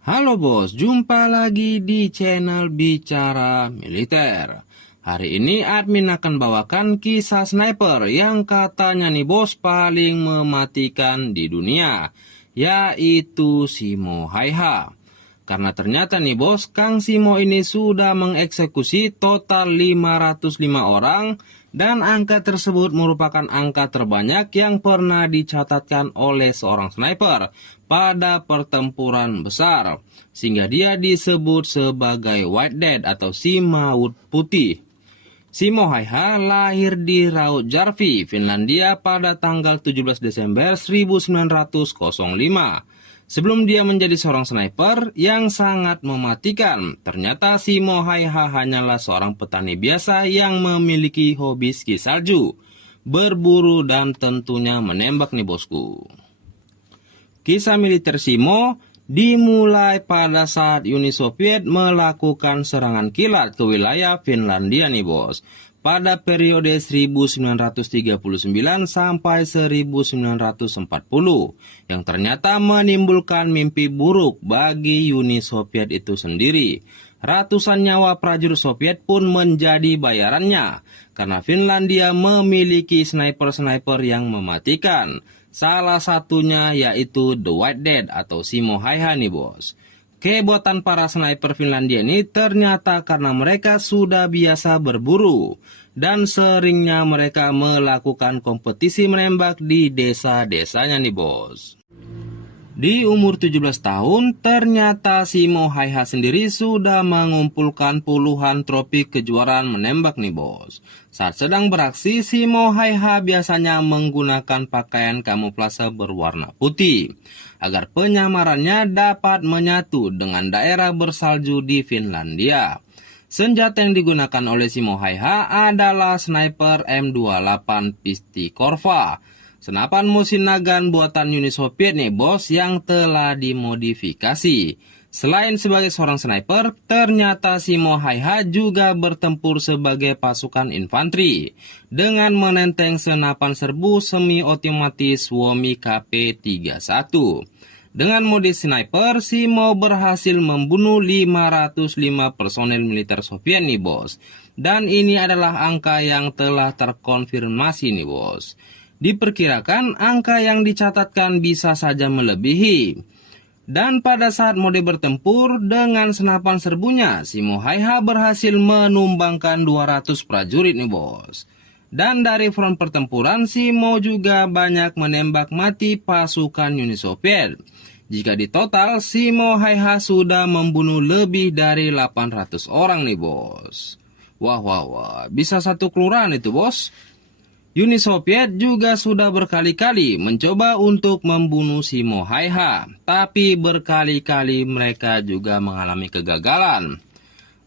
Halo bos, jumpa lagi di channel Bicara Militer. Hari ini admin akan bawakan kisah sniper yang katanya nih bos paling mematikan di dunia, yaitu Simo Haiha. Karena ternyata nih bos, Kang Simo ini sudah mengeksekusi total 505 orang dan angka tersebut merupakan angka terbanyak yang pernah dicatatkan oleh seorang sniper pada pertempuran besar, sehingga dia disebut sebagai White Death atau si maut putih. Simo Haiha lahir di Rautjärvi, Finlandia pada tanggal 17 Desember 1905. Sebelum dia menjadi seorang sniper yang sangat mematikan, ternyata Simo Haiha hanyalah seorang petani biasa yang memiliki hobi ski salju, berburu dan tentunya menembak nih bosku. Kisah militer Simo dimulai pada saat Uni Soviet melakukan serangan kilat ke wilayah Finlandia nih bos. Pada periode 1939 sampai 1940 yang ternyata menimbulkan mimpi buruk bagi Uni Soviet itu sendiri. Ratusan nyawa prajurit Soviet pun menjadi bayarannya karena Finlandia memiliki sniper-sniper yang mematikan. Salah satunya yaitu The White Death atau Simo Haiha nih bos. Kehebatan para sniper Finlandia ini ternyata karena mereka sudah biasa berburu dan seringnya mereka melakukan kompetisi menembak di desa-desanya nih bos. Di umur 17 tahun, ternyata Simo Haiha sendiri sudah mengumpulkan puluhan trofi kejuaraan menembak nih bos. Saat sedang beraksi, Simo Haiha biasanya menggunakan pakaian kamuflase berwarna putih, agar penyamarannya dapat menyatu dengan daerah bersalju di Finlandia. Senjata yang digunakan oleh Simo Haiha adalah sniper M28 Pistikorva. Senapan mesin nagan buatan Uni Soviet nih bos yang telah dimodifikasi. Selain sebagai seorang sniper, ternyata Simo Haiha juga bertempur sebagai pasukan infanteri dengan menenteng senapan serbu semi-otomatis Suomi KP-31. Dengan mode sniper, Simo berhasil membunuh 505 personel militer Soviet nih bos. Dan ini adalah angka yang telah terkonfirmasi nih bos. Diperkirakan angka yang dicatatkan bisa saja melebihi. Dan pada saat mode bertempur dengan senapan serbunya, Simo Haiha berhasil menumbangkan 200 prajurit nih bos. Dan dari front pertempuran, Simo juga banyak menembak mati pasukan Uni Soviet. Jika ditotal, Simo Haiha sudah membunuh lebih dari 800 orang nih bos. Wah, bisa satu kelurahan itu bos. Uni Soviet juga sudah berkali-kali mencoba untuk membunuh Simo Haiha, tapi berkali-kali mereka juga mengalami kegagalan.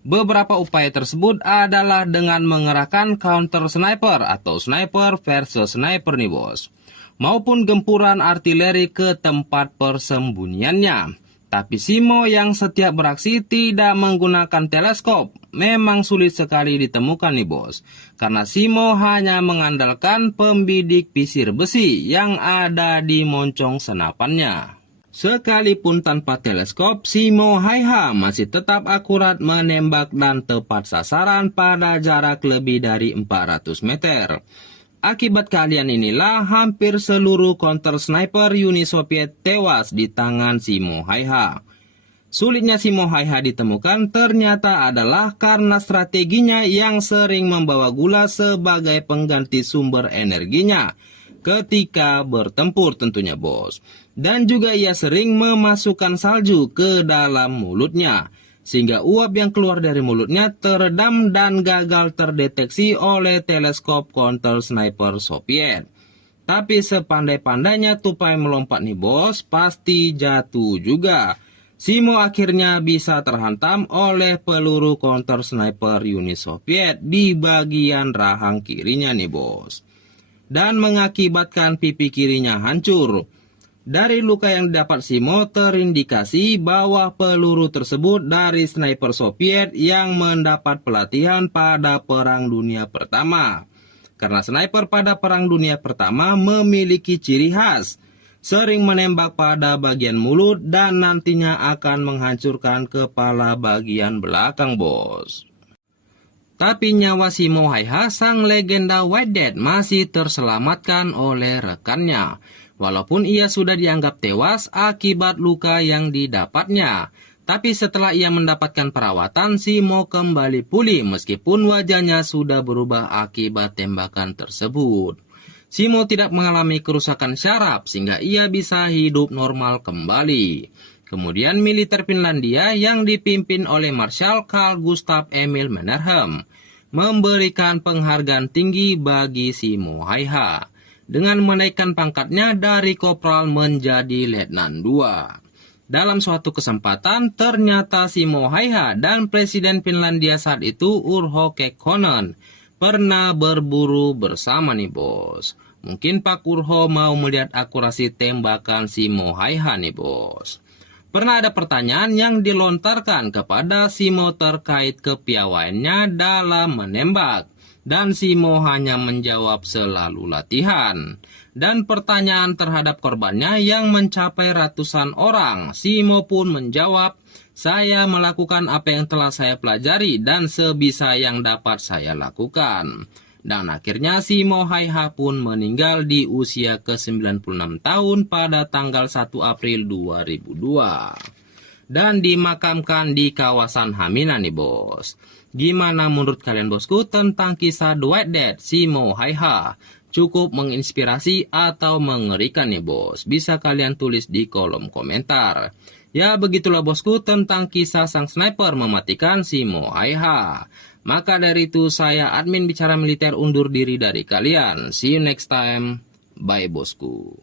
Beberapa upaya tersebut adalah dengan mengerahkan counter sniper atau sniper versus sniper nih bos, maupun gempuran artileri ke tempat persembunyiannya. Tapi Simo yang setiap beraksi tidak menggunakan teleskop memang sulit sekali ditemukan nih bos. Karena Simo hanya mengandalkan pembidik pisir besi yang ada di moncong senapannya. Sekalipun tanpa teleskop, Simo Haiha masih tetap akurat menembak dan tepat sasaran pada jarak lebih dari 400 meter. Akibat keahlian inilah hampir seluruh counter sniper Uni Soviet tewas di tangan Simo Haiha. Sulitnya Simo Haiha ditemukan ternyata adalah karena strateginya yang sering membawa gula sebagai pengganti sumber energinya ketika bertempur tentunya bos. Dan juga ia sering memasukkan salju ke dalam mulutnya, sehingga uap yang keluar dari mulutnya teredam dan gagal terdeteksi oleh teleskop counter sniper Soviet. Tapi sepandai-pandainya tupai melompat nih bos, pasti jatuh juga. Simo akhirnya bisa terhantam oleh peluru counter sniper Uni Soviet di bagian rahang kirinya nih bos, dan mengakibatkan pipi kirinya hancur. Dari luka yang didapat Simo terindikasi bahwa peluru tersebut dari sniper Soviet yang mendapat pelatihan pada Perang Dunia Pertama. Karena sniper pada Perang Dunia Pertama memiliki ciri khas. sering menembak pada bagian mulut dan nantinya akan menghancurkan kepala bagian belakang, bos. Tapi nyawa si Mohaiha, sang legenda White Death, masih terselamatkan oleh rekannya. Walaupun ia sudah dianggap tewas akibat luka yang didapatnya. Tapi setelah ia mendapatkan perawatan, si Mo kembali pulih meskipun wajahnya sudah berubah akibat tembakan tersebut. Si Mo tidak mengalami kerusakan syaraf sehingga ia bisa hidup normal kembali. Kemudian militer Finlandia yang dipimpin oleh Marshal Carl Gustaf Emil Mannerheim memberikan penghargaan tinggi bagi si Mohaiha dengan menaikkan pangkatnya dari kopral menjadi letnan 2. Dalam suatu kesempatan, ternyata si Mohaiha dan Presiden Finlandia saat itu Urho Kekkonen pernah berburu bersama nih, bos. Mungkin Pak Urho mau melihat akurasi tembakan si Mohaiha nih, bos. Pernah ada pertanyaan yang dilontarkan kepada si Mo terkait kepiawaiannya dalam menembak. Dan si Mo hanya menjawab selalu latihan. Dan pertanyaan terhadap korbannya yang mencapai ratusan orang, si Mo pun menjawab, saya melakukan apa yang telah saya pelajari dan sebisa yang dapat saya lakukan. Dan akhirnya si Mohaiha pun meninggal di usia ke-96 tahun pada tanggal 1 April 2002. Dan dimakamkan di kawasan Hamina nih, bos. Gimana menurut kalian, bosku, tentang kisah The White Death si Mohaiha? Cukup menginspirasi atau mengerikan nih, bos? Bisa kalian tulis di kolom komentar. Ya begitulah, bosku, tentang kisah sang sniper mematikan si Mohaiha. Maka dari itu saya admin bicara militer undur diri dari kalian. See you next time. Bye, bosku.